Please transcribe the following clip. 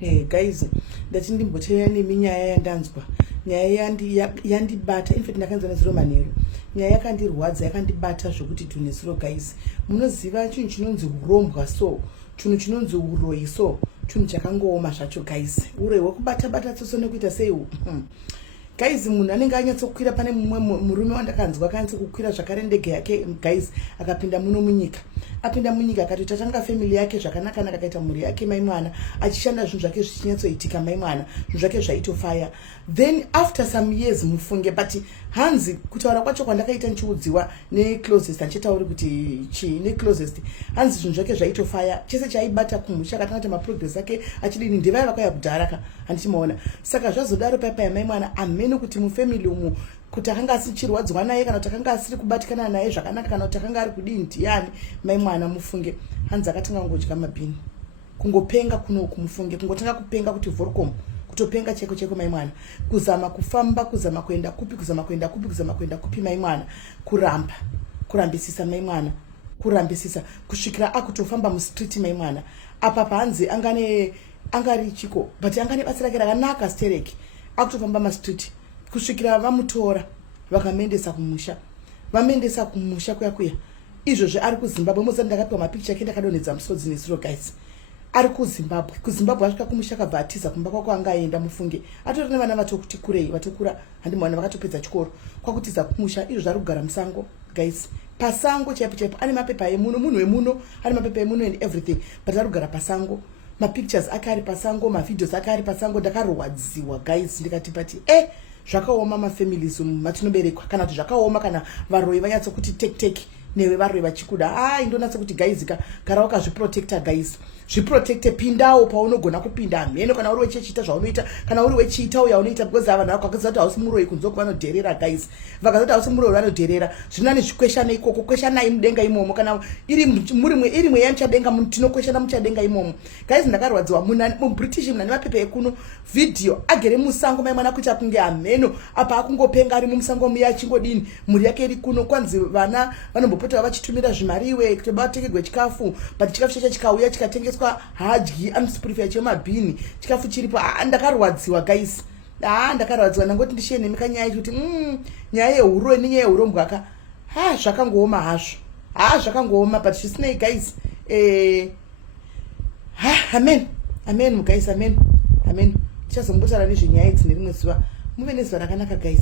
Guys, ndati ndimboteera nemi nyaya yandanzwa, nyaya yandibata. In fact ndakanzwa nezuro manheru, nyaya yakandirwadza, yakandibata zvokuti tunesuro. Guys, munoziva chinhu chinonzi urombwa so, chinhu chinonzi uroyi so, chinhu chakangooma zvacho. Guys, uroyi hwekubata bata tsoso nekuita sei guys, munhu anenge anyatsokwira pane mumwe murume wandakanzwa akanyatsokukwira zvakare ndege yake. Guys, akapinda muno munyika, apinda munyika akatoita tanga family yake zvakanaka naka, akaita mhuri yake mai mwana, achishanda zvinhu zvake zvichinyatsoitika mai mwana, zvinhu zvake zvaitofaya. Then after some years mufunge, but hanzi kutaura kwacho kwandakaita nchiudziwa neclosest, hanchitauri kuti chii neclosest, hanzi zvinhu zvake zvaitofaya. Chese chaibata kumusha akatanga maprogress ake achidini ndevaya vakauya kudharaka handichimaona. Saka zvazodaro paipa yamai mwana amene kuti mufamily umu kuti akanga asichirwadzwa naye kana kuti akanga asiri kubatikana naye zvakanaka kana kuti akanga ari kudini ndiani mai mwana mufunge. Hanzi akatanga kungodya mabhini, kungopenga kunoku mufunge, kungotanga kupenga kuti Vodacom, kutopenga cheko cheko mai mwana, kuzama kufamba, kuzama kuenda kupi, kuzama kuenda kupi, kuzama kuenda kupi mai mwana, kurambisisa mai mwana, kurambisisa kusvikira akutofamba mustreet mai mwana. Apa panzi angari chiko but angane basa rake rakanaka stereki, akutofamba mastreet kusvikira vamutora vakamendesa kumusha, vamendesa kumusha kuya izvozvo ari kuZimbabwe. Mozati ndakapiwa mapikicha ake ndakadonedza musodzi nesuro. Guys, ari kuZimbabwe asvika kumusha akabva atiza kumba kwako anga aenda mufunge, atori nevana vatokuti kurei, vatokura handimwana vakatopedza chikoro, kwakutiza kumusha. Izvo zvari kugara musango. Guys, pasango chaipo ane mapepa emuno, munhu wemuno ane mapepa emuno and everything, but ari kugara pasango. Mapictures ake ari pasango, mavideos ake ari pasango. Ndakarwadziwa guys, ndikati pati zvakaoma mafamilies matinoberekwa, kana kuti zvakaoma kana varoi vanyatsokuti tek newe varoi vachikuda. Indonatsa kuti guys gara wakazviprotecta. Guys, zviprotecte, pindawo paunogona kupinda mheno, kana uri wechiita zvaunoita, kana uri wechiita uya unoita, because vanhu vakakuziva kuti hausi muroi kunze vanodherera. Guys, vakazoti hausi muroi vanodherera, zvinani zvikweshana ikoko, kweshanai mudenga imomo, kana iri mwe yamuchadenga tinokweshana muchadenga imomo. Guys, ndakarwadziwa. Mubritish munhu ane mapepa ekuno video agere musango mai mwana kuita kunge amheno, apa akungopenga ari mumusango muya achingodini, mhuri yake iri kuno. Kwanzi vana vanombopota vachitumira zvimariwe kuti vatengerwe chikafu, but chikafu chacho chikauya chikatengeswa hadyi, anosiprefer chemabhini, chikafu chiripo. Ndakarwadziwa guys, ndakarwadziwa. Ndangoti ndishiye nemi kanyaya kuti nyaya yehuroyi nenyaya yehurombwaka zvakangooma hazvo, zvakangooma, but zvisinei guys. Amen guys, amen. Tichazombotara nezvenyaya idzi nerimwe zuva. Muve nezuva rakanaka guys.